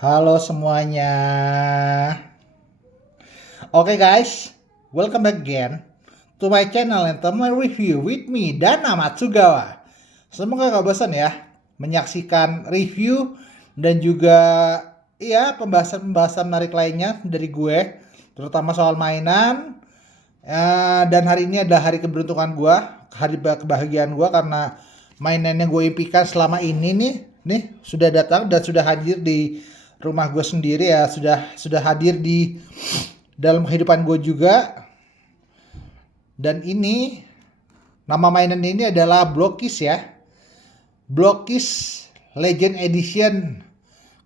Halo semuanya. Oke guys, welcome back again to my channel and to my review with me Dana Matsugawa. Semoga gak bosan ya menyaksikan review dan juga pembahasan-pembahasan menarik lainnya dari gue, terutama soal mainan. Dan hari ini adalah hari keberuntungan gue, hari kebahagiaan gue karena mainan yang gue impikan selama ini nih sudah datang dan sudah hadir di rumah gue sendiri ya, sudah hadir di dalam kehidupan gue juga. Dan ini nama mainan ini adalah Blockkiss ya. Blockkiss Legend Edition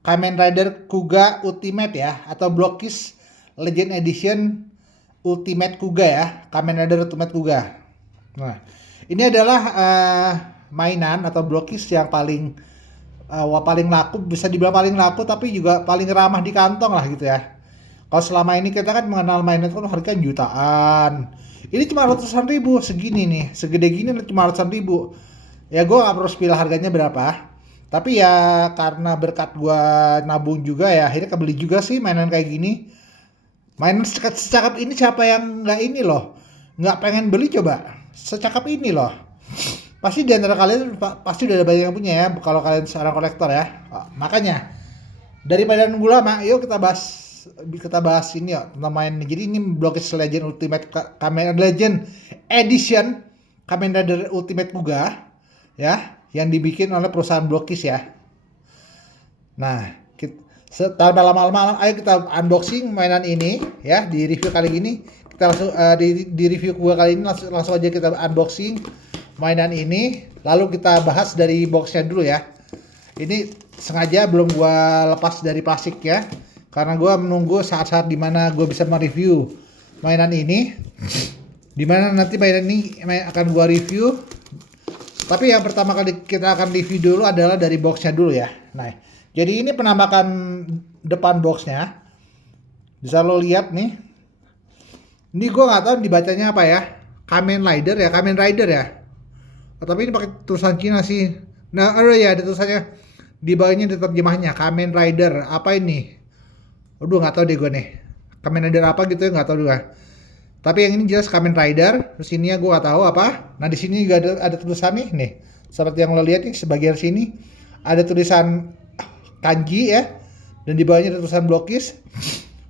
Kamen Rider Kuga Ultimate ya, atau Blockkiss Legend Edition Ultimate Kuga ya, Kamen Rider Ultimate Kuga. Nah, ini adalah mainan atau Blockkiss yang paling laku, bisa dibilang paling laku, tapi juga paling ramah di kantong lah gitu ya. Kalau selama ini kita kan mengenal mainan itu harganya jutaan. Ini cuma ratusan ribu, segini nih, segede gini cuma ratusan ribu. Ya gue gak perlu spill harganya berapa. Tapi ya karena berkat gue nabung juga ya, akhirnya kebeli juga sih mainan kayak gini. Mainan secakap ini siapa yang nggak ini loh, nggak pengen beli coba? Secakap ini loh. Pasti di antara kalian pasti udah ada banyak yang punya ya, kalau kalian seorang kolektor ya. Makanya daripada nunggu lama, yuk kita bahas ini ya tentang main ini. Jadi ini Blockkiss Legend Ultimate Kamen Legend Edition Kamen Rider Ultimate Kuga ya, yang dibikin oleh perusahaan Blockkiss ya. Nah, tanpa lama-lama, ayo kita unboxing mainan ini ya. Di review kali ini kita langsung di review gua kali ini langsung aja kita unboxing mainan ini, lalu kita bahas dari boxnya dulu ya. Ini sengaja belum gua lepas dari plastik ya, karena gua menunggu saat-saat dimana gua bisa mereview mainan ini, dimana nanti mainan ini akan gua review. Tapi yang pertama kali kita akan review dulu adalah dari boxnya dulu ya. Nah, jadi ini penampakan depan boxnya, bisa lo lihat nih. Ini gue nggak tahu dibacanya apa ya, Kamen Rider ya, Kamen Rider ya. Oh, tapi ini pakai tulisan Cina sih. Nah, ya ada tulisannya di bawahnya, di terjemahnya Kamen Rider. Apa ini? Aduh nggak tahu deh gue nih. Kamen Rider apa gitu ya, nggak tahu juga. Tapi yang ini jelas Kamen Rider. Terus ini ya gue nggak tahu apa. Nah di sini juga ada tulisan nih. Seperti yang lo lihat nih, sebagian sini ada tulisan kanji ya, dan di bawahnya ada tulisan Blockkiss.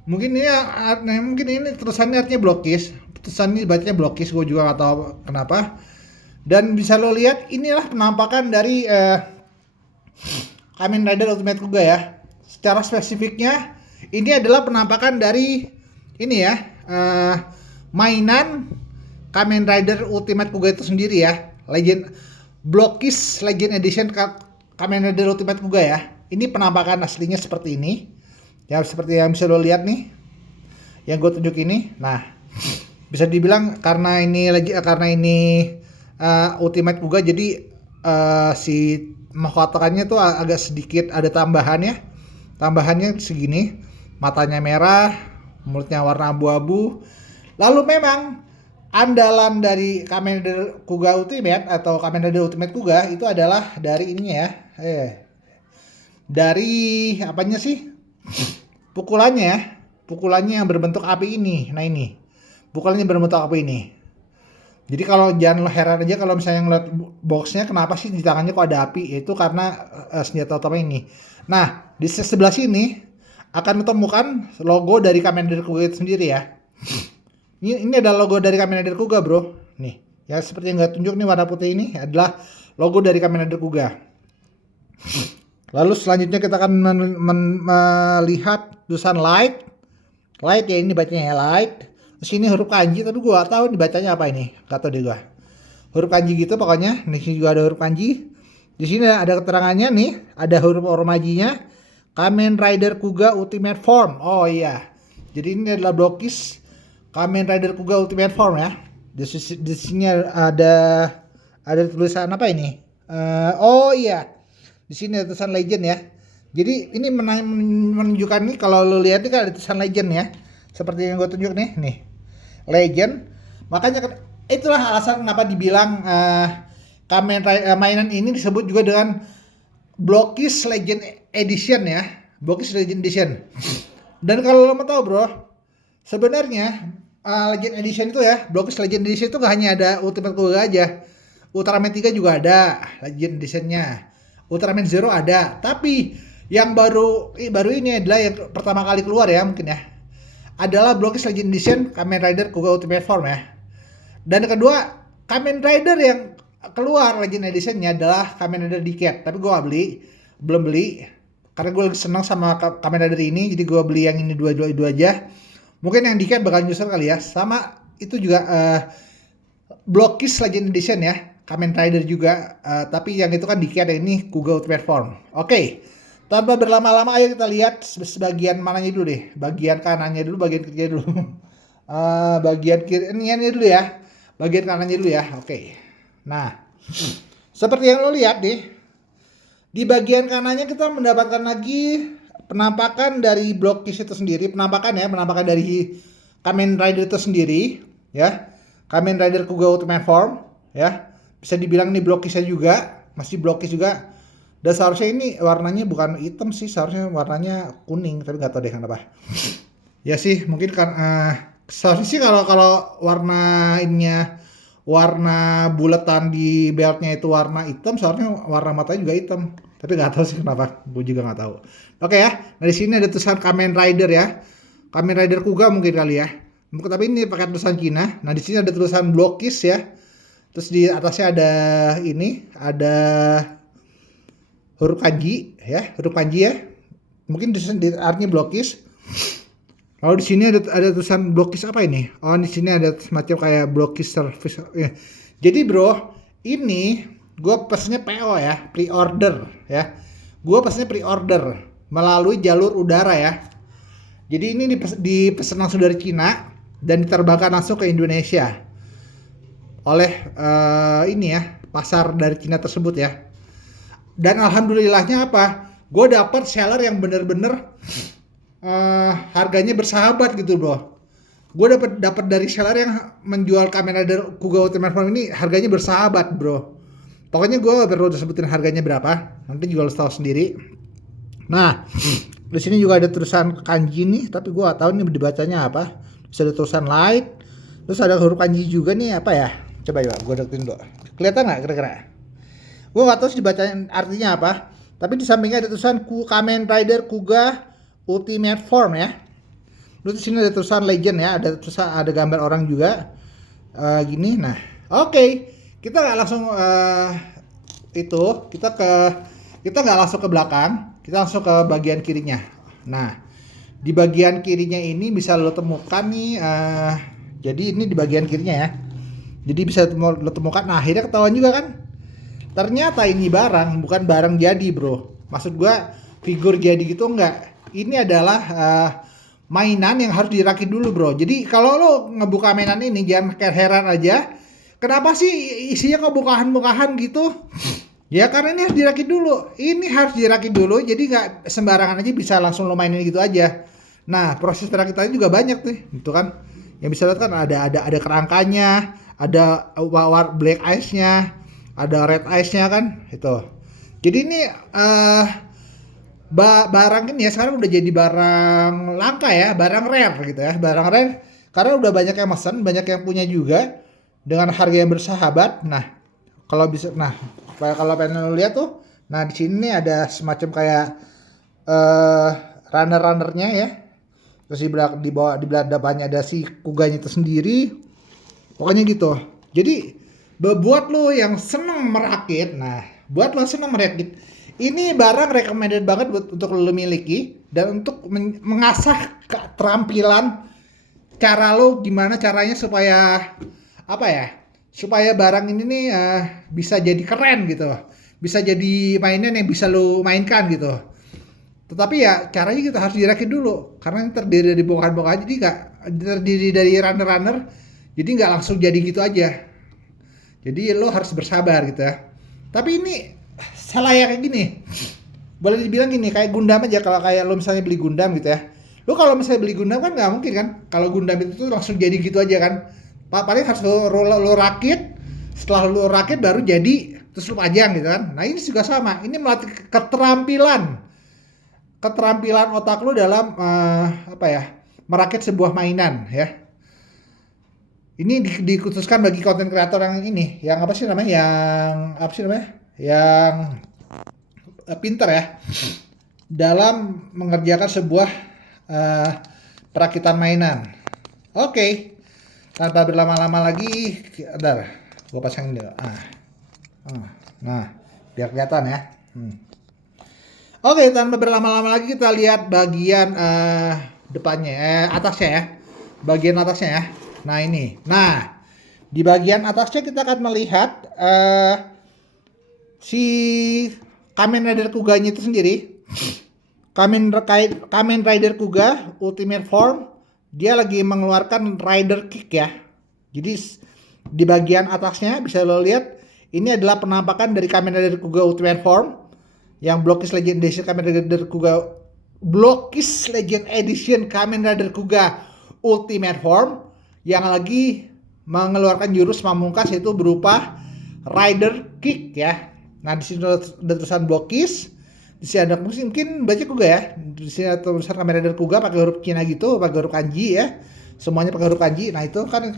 Mungkin ini tulisannya artinya Blockkiss. Tulisan ini bacanya Blockkiss, gue juga nggak tahu kenapa. Dan bisa lo lihat inilah penampakan dari Kamen Rider Ultimate Kuga ya. Secara spesifiknya ini adalah penampakan dari ini ya, mainan Kamen Rider Ultimate Kuga itu sendiri ya. Blockkiss Legend Edition Kamen Rider Ultimate Kuga ya. Ini penampakan aslinya seperti ini. Ya seperti yang bisa lo lihat nih, yang gue tunjuk ini. Nah, bisa dibilang karena ini Ultimate Kuga, jadi si mahkotakannya tuh agak sedikit ada tambahannya. Tambahannya segini, matanya merah, mulutnya warna abu-abu. Lalu memang andalan dari Kamen Rider Kuga Ultimate atau Kamen Rider Ultimate Kuga itu adalah dari ininya ya. Dari apanya sih? Pukulannya ya. Pukulannya yang berbentuk api ini. Nah ini. Pukulannya berbentuk api ini. Jadi kalau jangan lo heran aja kalau misalnya ngeliat boxnya, kenapa sih di tangannya kok ada api? Itu karena senjata utama ini. Nah, di sebelah sini akan ditemukan logo dari Kamen Rider Kuga itu sendiri ya. Ini adalah logo dari Kamen Rider Kuga bro. Nih, ya seperti yang gue tunjuk nih, warna putih ini adalah logo dari Kamen Rider Kuga. Lalu selanjutnya kita akan melihat tulisan light ya, ini bacanya ya light. Terus ini huruf kanji, tapi gue gak tahu dibacanya apa ini, gak tahu deh gue. Huruf kanji gitu pokoknya. Di sini juga ada huruf kanji. Di sini ada keterangannya nih, ada huruf oromajinya. Kamen Rider Kuga Ultimate Form. Oh iya. Jadi ini adalah Blockkiss Kamen Rider Kuga Ultimate Form ya. Di sini ada tulisan apa ini? Oh iya. Di sini ada tulisan Legend ya. Jadi ini menunjukkan nih, kalau lo lihat nih kan ada tulisan Legend ya. Seperti yang gue tunjuk nih. Legend. Makanya itulah alasan kenapa dibilang mainan ini disebut juga dengan Blockkiss Legend Edition ya. Blockis Legend Edition. Dan kalau lo mau tahu bro, sebenarnya Legend Edition itu ya, Blockis Legend Edition itu gak hanya ada Ultimate Kuga aja. Ultraman 3 juga ada Legend Edition-nya. Ultraman Zero ada. Tapi yang baru ini adalah yang pertama kali keluar ya mungkin ya. Adalah Blockis Legend Edition Kamen Rider Kuga Ultimate Form ya. Dan kedua, Kamen Rider yang keluar Legend Edition-nya adalah Kamen Rider Decade. Tapi gue gak beli, belum beli. Karena gue lagi senang sama Kamen Rider ini, jadi gue beli yang ini dua aja. Mungkin yang Decade bakal nyusul kali ya. Sama itu juga Blockis Legend Edition ya, Kamen Rider juga. Tapi yang itu kan Decade, yang ini Kuga Ultimate Form. Oke, tanpa berlama-lama ayo kita lihat sebagian mananya dulu deh. Bagian kanannya dulu, bagian kirinya dulu. Bagian kiri ini dulu ya. Bagian kanannya dulu ya. Oke. Nah, seperti yang lo lihat deh. Di bagian kanannya kita mendapatkan lagi penampakan dari Blockis itu sendiri, penampakan dari Kamen Rider itu sendiri, ya. Kamen Rider Kuga Ultimate Form, ya. Bisa dibilang ini Blockisnya juga, masih Blockis juga. Dan seharusnya ini warnanya bukan hitam sih, seharusnya warnanya kuning, tapi nggak tahu deh kenapa. Ya sih, mungkin kan seharusnya sih kalau warna ininya warna bulatan di beltnya itu warna hitam, seharusnya warna matanya juga hitam. Tapi nggak tahu sih kenapa, gue juga nggak tahu. Oke ya, nah di sini ada tulisan Kamen Rider ya, Kamen Rider Kuga mungkin kali ya. Tapi ini pakai tulisan Cina. Nah di sini ada tulisan Blockis ya. Terus di atasnya ada ini, ada huruf kanji ya, Mungkin di artinya Blockis. Lalu di sini ada tulisan Blockis apa ini? Oh, di sini ada semacam kayak Blockis service. Ya. Jadi bro, ini gue pesennya PO ya, pre-order ya. Gue pesennya pre-order melalui jalur udara ya. Jadi ini dipesan langsung dari Cina dan diterbangkan langsung ke Indonesia oleh ini ya, pasar dari Cina tersebut ya. Dan alhamdulillahnya apa? Gue dapet seller yang bener-bener harganya bersahabat gitu bro. Gue dapat dari seller yang menjual Kamen Rider Kuga Ultimate Form ini harganya bersahabat bro. Pokoknya gue perlu sebutin harganya berapa. Nanti juga lo tahu sendiri. Nah, di sini juga ada tulisan kanji nih, tapi gue gak tahu nih dibacanya apa. Terus ada tulisan light. Terus ada huruf kanji juga nih, apa ya? Coba ya, gue deketin dulu. Kelihatan nggak kira-kira? Gue gak tahu sih dibacanya artinya apa. Tapi di sampingnya ada tulisan Kamen Rider Kuga Ultimate Form ya. Terus di sini ada tulisan Legend ya, ada gambar orang juga. Gini. Nah, oke. Kita nggak langsung kita nggak langsung ke belakang, kita langsung ke bagian kirinya. Nah, di bagian kirinya ini bisa lo temukan nih, jadi ini di bagian kirinya ya. Jadi bisa lo temukan. Nah, akhirnya ketahuan juga kan. Ternyata ini bukan barang jadi bro. Maksud gua figur jadi gitu enggak. Ini adalah mainan yang harus dirakit dulu bro. Jadi kalau lo ngebuka mainan ini jangan heran aja. Kenapa sih isinya kok bukahan-bukahan gitu? Ya karena ini harus dirakit dulu. Ini harus dirakit dulu. Jadi nggak sembarangan aja bisa langsung lo mainin gitu aja. Nah proses perakitannya juga banyak tuh, gitu kan? Yang bisa lihat kan ada kerangkanya, ada black ice-nya, ada red ice-nya kan, itu. Jadi ini barang ini ya sekarang udah jadi barang langka ya, barang rare gitu ya, barang rare karena udah banyak yang mesen, banyak yang punya juga dengan harga yang bersahabat. Nah, kalau pengen lihat tuh, nah di sini ada semacam kayak runner-runnernya ya. Terus di bawah di belah depannya ada si kuganya itu sendiri. Pokoknya gitu. Jadi buat lo yang seneng merakit, ini barang recommended banget untuk lo miliki dan untuk mengasah keterampilan cara lo gimana caranya supaya supaya barang ini nih bisa jadi keren gitu, bisa jadi mainan yang bisa lo mainkan gitu. Tetapi ya caranya kita harus dirakit dulu karena ini terdiri dari bongkahan-bongkahan, jadi nggak terdiri dari runner-runner, jadi nggak langsung jadi gitu aja. Jadi lo harus bersabar gitu ya. Tapi ini salah ya kayak gini. Boleh dibilang gini, kayak Gundam aja. Kalau kayak lo misalnya beli Gundam gitu ya. Lo kalau misalnya beli Gundam kan nggak mungkin kan. Kalau Gundam itu tuh langsung jadi gitu aja kan. Paling harus lo rakit. Setelah lo rakit baru jadi. Terus lo pajang gitu kan. Nah ini juga sama. Ini melatih keterampilan keterampilan otak lu dalam apa ya, merakit sebuah mainan ya. Ini dikhususkan bagi konten kreator yang ini, yang apa sih namanya, yang pinter ya dalam mengerjakan sebuah perakitan mainan. Oke, tanpa berlama-lama lagi, bentar, gue pasangin dulu. Nah, biar kelihatan ya. Oke, tanpa berlama-lama lagi kita lihat bagian depannya, atasnya ya. Bagian atasnya ya. Nah ini. Nah, di bagian atasnya kita akan melihat si Kamen Rider Kuganya itu sendiri. Kamen Rider Kuga Ultimate Form, dia lagi mengeluarkan Rider Kick ya. Jadi di bagian atasnya bisa lo lihat, ini adalah penampakan dari Kamen Rider Kuga Ultimate Form yang Blockist Legend Edition Kamen Rider Kuga Ultimate Form yang lagi mengeluarkan jurus pamungkas, yaitu berupa Rider Kick ya. Nah, di sini ada tulisan Blockist, di sini ada mungkin baca Kuga ya. Di sini ada tulisan Kamen Rider Kuga pakai huruf Cina gitu, pakai huruf kanji ya. Semuanya pakai huruf kanji. Nah, itu kan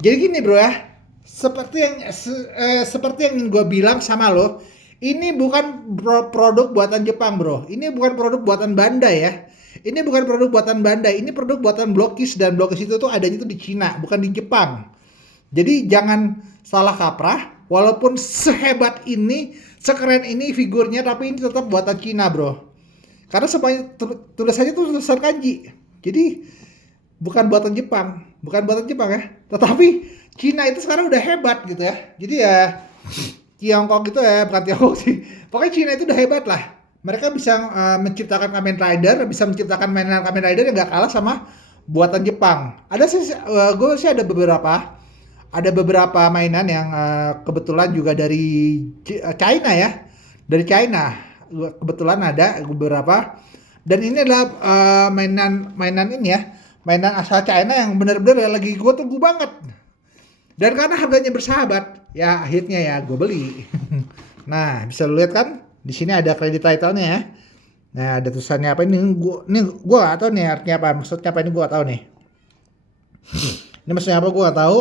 jadi gini, bro ya. Seperti yang ingin gue bilang sama lo, ini bukan produk buatan Jepang, bro. Ini bukan produk buatan Bandai ya. Ini bukan produk buatan Bandai, ini produk buatan Blockist, dan Blockist itu tuh adanya tuh di Cina, bukan di Jepang. Jadi jangan salah kaprah, walaupun sehebat ini, sekeren ini figurnya, tapi ini tetap buatan Cina, bro. Karena semuanya tulisannya tuh tulisan kanji. Jadi bukan buatan Jepang ya. Tetapi Cina itu sekarang udah hebat gitu ya. Jadi ya Tiongkok gitu ya, bukan Tiongkok sih. Pokoknya Cina itu udah hebat lah. Mereka bisa menciptakan Kamen Rider, bisa menciptakan mainan Kamen Rider yang gak kalah sama buatan Jepang. Ada sih, gue sih ada beberapa mainan yang kebetulan juga dari China ya. Dari China kebetulan ada beberapa. Dan ini adalah mainan ini ya, mainan asal China yang benar-benar lagi gue tunggu banget. Dan karena harganya bersahabat, ya akhirnya ya gue beli. Nah, bisa lu lihat kan? Di sini ada kredit title-nya ya. Nah, ada tulisannya apa ini? Gua gak tahu nih artinya apa. Maksudnya apa ini gua gak tahu nih. Ini maksudnya apa gua gak tahu.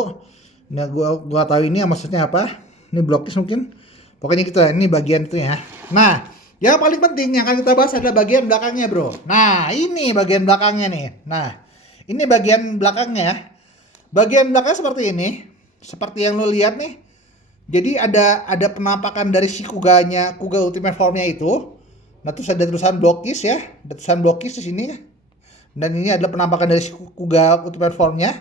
Nah, gua tahu ini maksudnya apa. Ini Blockist mungkin. Pokoknya gitu ya. Ini bagian itu ya. Nah, yang paling penting yang akan kita bahas adalah bagian belakangnya, bro. Nah, ini bagian belakangnya nih. Nah, ini bagian belakangnya ya. Bagian belakangnya seperti ini. Seperti yang lo lihat nih. Jadi ada penampakan dari si Kuganya, Kuga Ultimate Form-nya itu. Nah, terus ada tulisan Blockist ya. Ada tulisan Blockist di sini. Dan ini adalah penampakan dari si Kuga Ultimate Form-nya.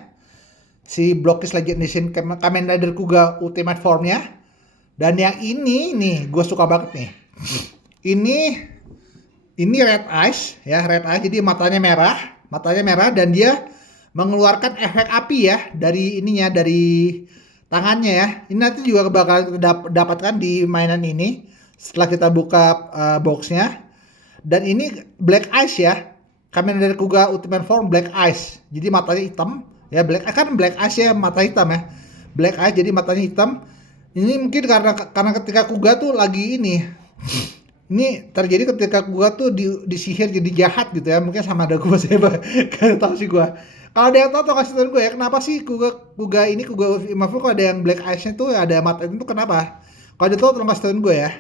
Si Blockist Legend Edition Kamen Rider Kuga Ultimate Form-nya. Dan yang ini nih, gue suka banget nih. Ini Red Eyes ya, Red Eyes. Jadi matanya merah dan dia mengeluarkan efek api ya dari ininya, dari tangannya ya. Ini nanti juga bakal kita dapatkan di mainan ini setelah kita buka boxnya. Dan ini Black Eyes ya, Kamen Rider Kuga Ultimate Form Black Eyes. Jadi matanya hitam ya, Black Eyes ya, mata hitam ya. Black Eyes jadi matanya hitam. Ini mungkin karena ketika Kuga tuh lagi ini. Ini terjadi ketika Kuga tuh disihir jadi jahat gitu ya. Mungkin sama ada Kuga, saya gak tahu sih gue. Kalau ada yang tahu kasih tahu gue ya, kenapa sih Kuga Ultimate Form kok ada yang Black Eyes-nya tuh, ada mata itu kenapa? Kalau ada tahu tolong kasih tahu gue ya.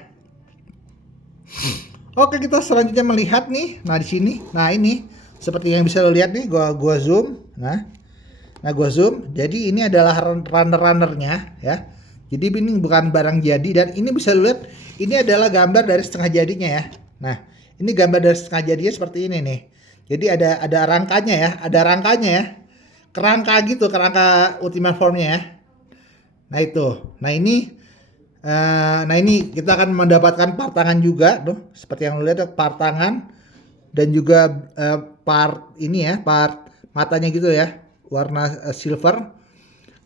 Oke, kita selanjutnya melihat nih. Nah, di sini. Nah, ini seperti yang bisa lo lihat nih, gua zoom. Nah, gua zoom. Jadi ini adalah runner-runnernya ya. Jadi ini bukan barang jadi, dan ini bisa lo lihat, ini adalah gambar dari setengah jadinya ya. Nah, ini gambar dari setengah jadinya seperti ini nih. Jadi ada rangkanya ya, kerangka gitu, kerangka Ultimate Form-nya ya. Nah itu, nah ini kita akan mendapatkan partangan juga, tuh, seperti yang lo lihat, partangan dan juga part ini ya, part matanya gitu ya, warna silver.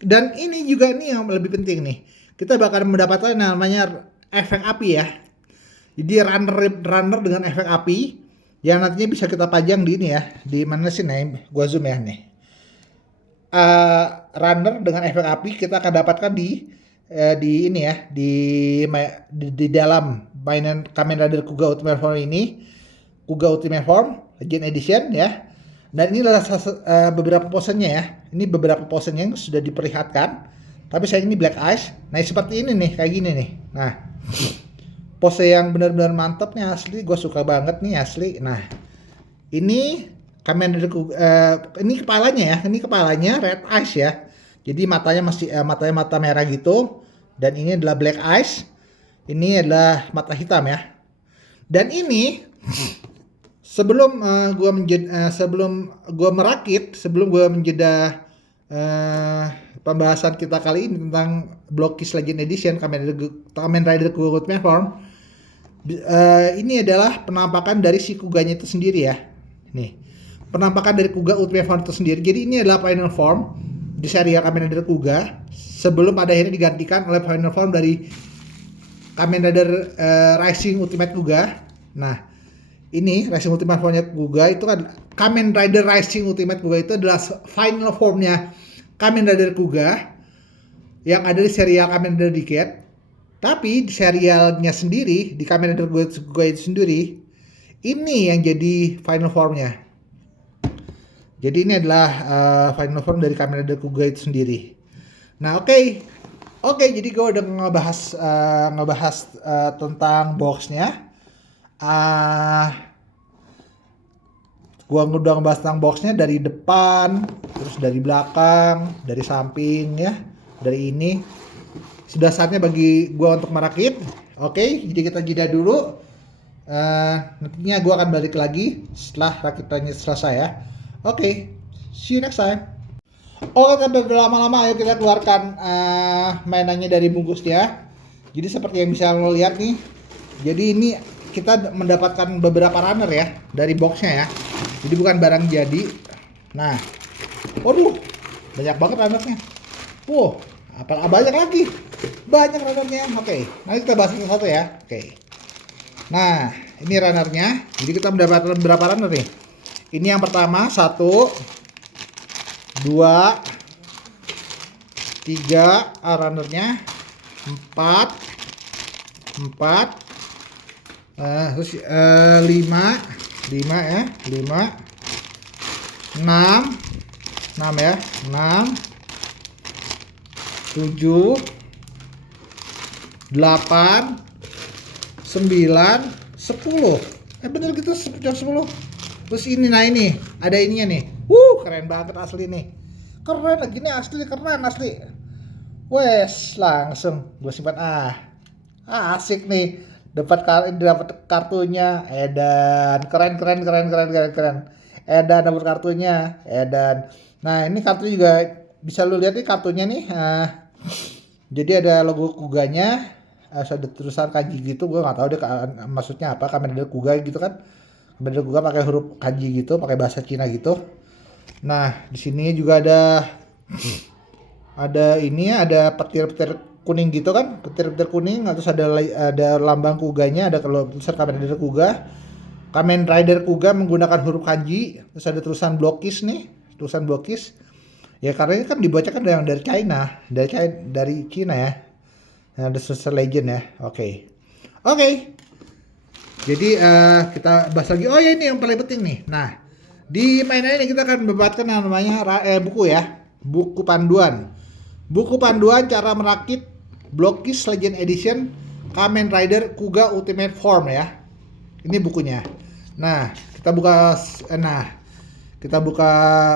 Dan ini juga nih yang lebih penting nih, kita bakal mendapatkan namanya efek api ya. Jadi runner dengan efek api yang nantinya bisa kita pajang di ini ya, di mana sih nih, gua zoom ya nih. Runner dengan efek api kita akan dapatkan di ini ya, di dalam mainan Kamen Rider Kuga Ultimate Form ini. Kuga Ultimate Form Legend Edition ya. Dan ini adalah beberapa posenya ya. Ini beberapa posenya yang sudah diperlihatkan. Tapi saya ini Black Ice. Nah seperti ini nih, kayak gini nih. Nah pose yang benar-benar mantap nih asli, gue suka banget nih asli. Nah ini Kamen Rider ini kepalanya ya, ini kepalanya Red Eyes ya. Jadi matanya masih matanya mata merah gitu. Dan ini adalah Black Eyes. Ini adalah mata hitam ya. Dan ini sebelum gua merakit, sebelum gua menjeda pembahasan kita kali ini tentang Block Kiss Legend Edition Kamen Rider Kuga Ultimate Form. Ini adalah penampakan dari si Kuganya itu sendiri ya. Nih, penampakan dari Kuga Ultimate Form itu sendiri. Jadi ini adalah final form di serial Kamen Rider Kuga sebelum pada akhirnya digantikan oleh final form dari Kamen Rider Rising Ultimate Kuga. Nah, ini Rising Ultimate Formnya Kuga itu kan Kamen Rider Rising Ultimate Kuga itu adalah final formnya Kamen Rider Kuga yang ada di serial Kamen Rider Decade. Tapi di serialnya sendiri, di Kamen Rider Kuga itu sendiri, ini yang jadi final formnya. Jadi ini adalah final form dari Kamen Rider Kuga itu sendiri. Nah oke, jadi gue udah ngebahas tentang boxnya. Gue udah ngebahas tentang boxnya dari depan, terus dari belakang, dari samping ya, dari ini. Sudah saatnya bagi gue untuk merakit. Oke, jadi kita jeda dulu. Nantinya gue akan balik lagi setelah rakitannya selesai ya. Oke, see you next time. Oke, tanpa berlama-lama ayo kita keluarkan mainannya dari bungkusnya. Jadi seperti yang bisa lo lihat nih. Jadi ini kita mendapatkan beberapa runner ya dari boxnya ya. Jadi bukan barang jadi. Nah, waduh, banyak banget runnernya. Wow, banyak lagi. Banyak runnernya. Oke, nanti kita bahas satu ya. Oke. Nah, ini runnernya. Jadi kita mendapatkan berapa runner nih? Ini yang pertama 1, 2, 3 runnernya, 4, terus 5 ya, 5, 6 ya, 6, 7, 8, 9, 10. Bener gitu, jam 10. Terus ini, nah ini ada ininya nih. Keren banget asli nih. Keren gini asli, keren asli. Wes, langsung gue simpan. Asik nih. Dapat kartunya. Edan, keren. Edan dapat kartunya. Edan. Nah, ini kartu juga bisa lu lihat nih kartunya nih. Jadi ada logo Kuganya. Ada tulisan kanji gitu, gue nggak tahu deh maksudnya apa. Kamen Rider Kuga gitu kan. Kamen Rider Kuga pakai huruf kanji gitu, pakai bahasa Cina gitu. Nah, di sini juga ada ini ya, ada petir-petir kuning gitu kan, petir-petir kuning, terus ada lambang Kuganya, ada kalau tulisan Kamen Rider Kuga. Kamen Rider Kuga menggunakan huruf kanji, terus ada tulisan Block Kiss nih, tulisan Block Kiss. Ya karena ini kan dibacakan dari China, dari Cina ya. Nah, ada Super Legend ya. Oke. Jadi kita bahas lagi. Oh ya, ini yang paling penting nih. Nah, di mainan ini kita akan mendapatkan yang namanya buku ya. Buku panduan. Buku panduan cara merakit Block Kiss Legend Edition Kamen Rider Kuga Ultimate Form ya. Ini bukunya. Nah, kita buka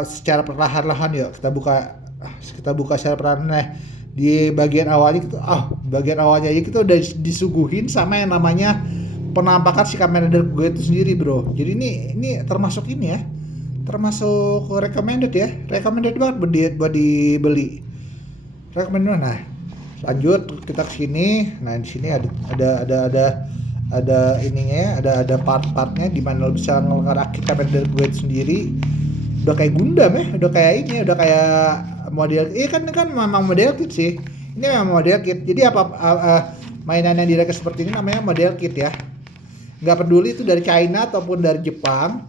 secara perlahan-lahan yuk. Kita buka secara perlahan. Nah, di bagian awalnya aja kita udah disuguhin sama yang namanya penampakan si Kamen Rider Kuga itu sendiri, bro. Jadi ini termasuk ini ya. Termasuk recommended ya. Recommended banget buat dibeli. Recommended. Nah, lanjut kita ke sini. Nah, di sini ada ininya, ada part-partnya di mana lo bisa ngerakit Kamen Rider Kuga itu sendiri. Udah kayak Gundam ya, udah kayak model, kan memang model kit sih. Ini memang model kit. Jadi mainan yang direkit seperti ini namanya model kit ya. Nggak peduli itu dari China ataupun dari Jepang.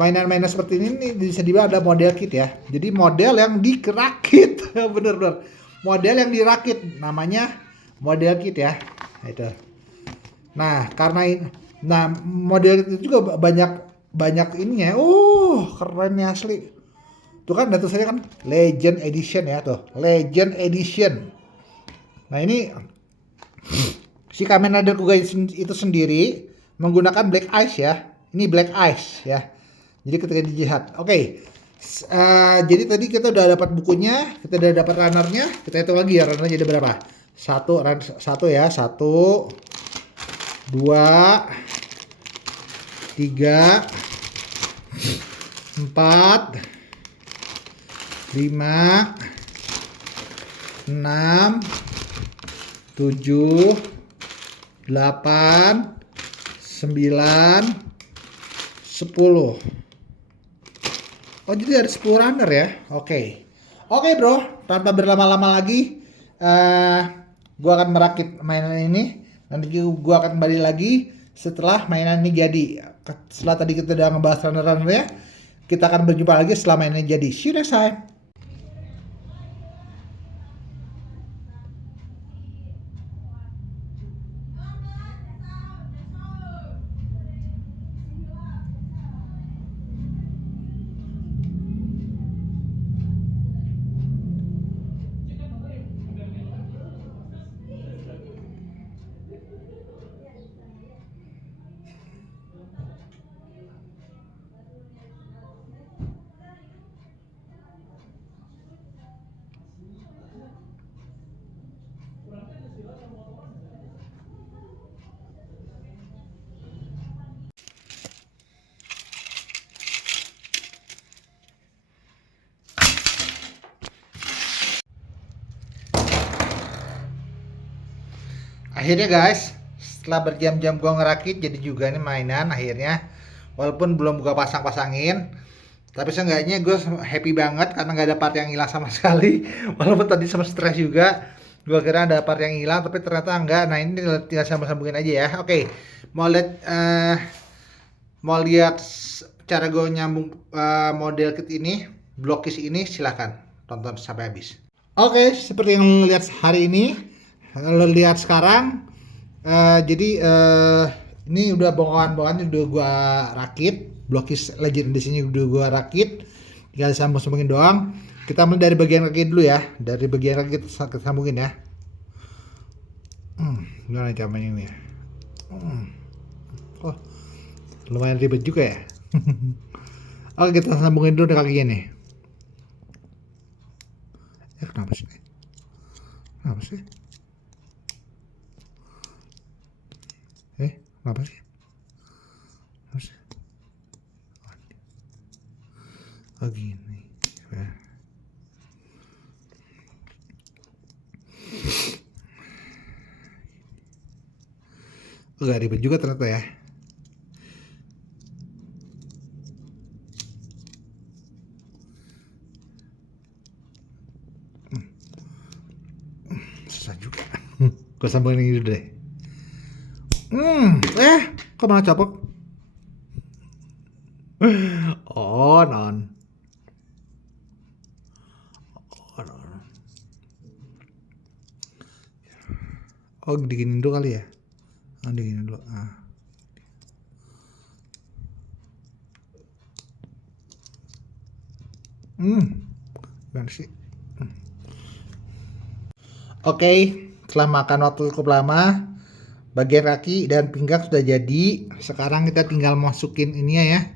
Mainan-mainan seperti ini bisa dibilang ada model kit ya. Jadi model yang dirakit, bener. Model yang dirakit namanya model kit ya. Nah itu. Nah, karena Nah, model itu juga banyak banyak ininya. Keren nih asli. Tuh kan ada tulisannya kan Legend Edition ya tuh. Legend Edition. Nah, ini si Kamen Rider Kuga itu sendiri menggunakan black ice ya. Ini black ice ya. Jadi ketika dijihad. Oke. Jadi tadi kita udah dapat bukunya, kita udah dapat runnernya. Kita hitung lagi ya runnernya jadi berapa. Satu ya, satu, dua, tiga, empat, lima, enam, tujuh, delapan, sembilan, 10. Oh, jadi ada 10 runner ya. Oke. Oke, Bro. Tanpa berlama-lama lagi, gua akan merakit mainan ini. Nanti gua akan kembali lagi setelah mainan ini jadi. Setelah tadi kita udah ngebahas runner-runner ya, kita akan berjumpa lagi setelah mainan ini jadi. See you next time. Akhirnya guys, setelah berjam-jam gua ngerakit jadi juga nih mainan akhirnya. Walaupun belum gua pasang-pasangin, tapi seenggaknya gue happy banget karena nggak ada part yang hilang sama sekali. Walaupun tadi sama stres juga, gue kira ada part yang hilang tapi ternyata enggak. Nah, ini tinggal sambung-sambungin aja ya. Oke, mau lihat mau lihat cara gue nyambung model kit ini, blokis ini, silahkan tonton sampai habis. Oke, seperti yang lo lihat hari ini, lo lihat sekarang. Jadi ini udah bongkahan-bongkahan udah gua rakit, blokis Legend di sini udah gua rakit, tinggal sambung-sambungin doang. Kita mulai dari bagian kaki dulu ya, dari bagian kaki kita sambungin ya. Gimana caranya ini ya? Oh, lumayan ribet juga ya. Oke, kita sambungin dulu dari kakinya nih. Kenapa sih? Kenapa sih? Kenapa sih? Oh, gini. Agak ribet juga ternyata ya. Susah juga. Gue sambungin ini dulu deh. Kok malah copot? Oh, non. Oh, diginin dulu kali ya. Diginin dulu. Gimana sih? Oke, setelah makan waktu cukup lama, bagian kaki dan pinggang sudah jadi. Sekarang kita tinggal masukin ini ya.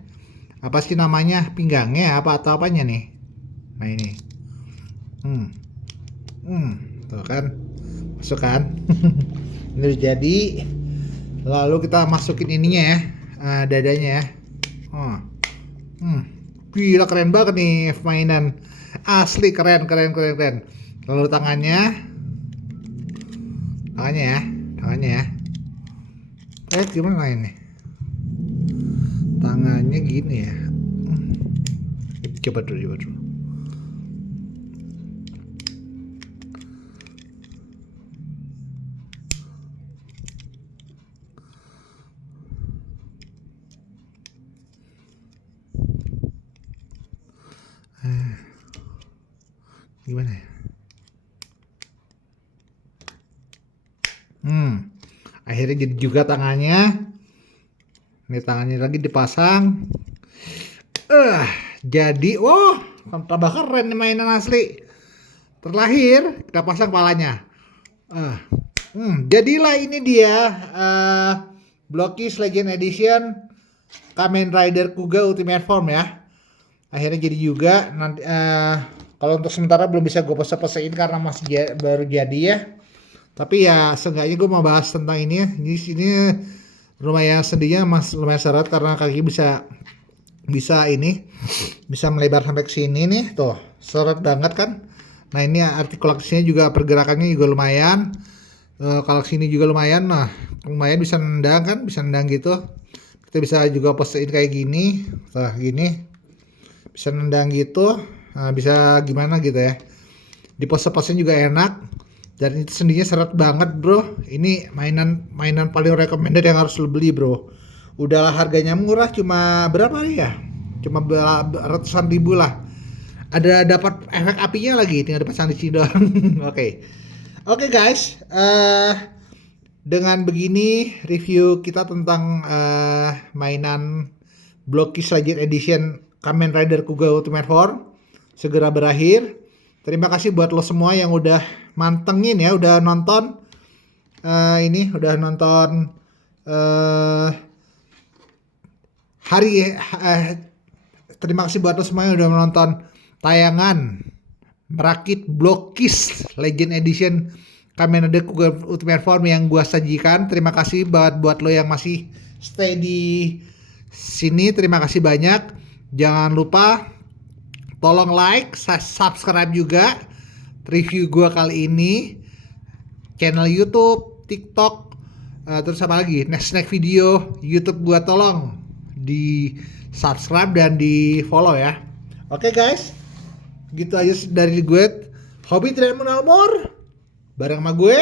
Apa sih namanya? Pinggangnya apa atau apanya nih? Nah, ini. Tuh kan. Masuk kan? Ini udah jadi. Lalu kita masukin ininya ya. Dadanya ya. Gila, keren banget nih mainan. Asli keren. Lalu tangannya ya. Gimana ini? Tangannya gini ya. Coba dulu. Gimana ya? Akhirnya jadi juga tangannya. Ini tangannya lagi dipasang. Jadi, tambah keren nih mainan asli. Terlahir, kita pasang kepalanya. Jadilah ini dia Blockis Legend Edition Kamen Rider Kuga Ultimate Form ya. Akhirnya jadi juga. Nanti kalau untuk sementara belum bisa gue pose-posein karena masih baru jadi ya. Tapi ya seenggaknya gue mau bahas tentang ini ya. Di sini lumayan sedihnya lumayan seret karena kaki bisa melebar sampai ke sini nih. Tuh, seret banget kan. Nah, ini artikulasinya juga pergerakannya juga lumayan. Kalau sini juga lumayan. Nah, lumayan bisa nendang kan, bisa nendang gitu. Kita bisa juga postein kayak gini. Nah, gini. Bisa nendang gitu. Nah, bisa gimana gitu ya. Di pose-posenya juga enak. Dan itu sendinya seret banget, bro. Ini mainan paling recommended yang harus lo beli, bro. Udahlah harganya murah, cuma berapa ya? Cuma ratusan ribu lah. Ada dapat efek apinya lagi, tinggal dipasang di sini doang. Oke guys, dengan begini review kita tentang mainan Blockis Legend Edition Kamen Rider Kuga Ultimate Form segera berakhir. Terima kasih buat lo semua yang udah mantengin ya, udah nonton terima kasih buat lo semua yang udah menonton tayangan merakit Blockis Legend Edition Kamen Rider Kuga Ultimate Form yang gua sajikan. Terima kasih buat lo yang masih stay di sini. Terima kasih banyak. Jangan lupa tolong like, subscribe juga review gua kali ini, channel YouTube, TikTok, terus apa lagi, next video YouTube gua, tolong di subscribe dan di follow ya. Oke guys, gitu aja dari gue. Hobi tidak mengenal umur, bareng sama gue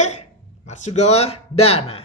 Matsugawa Dana.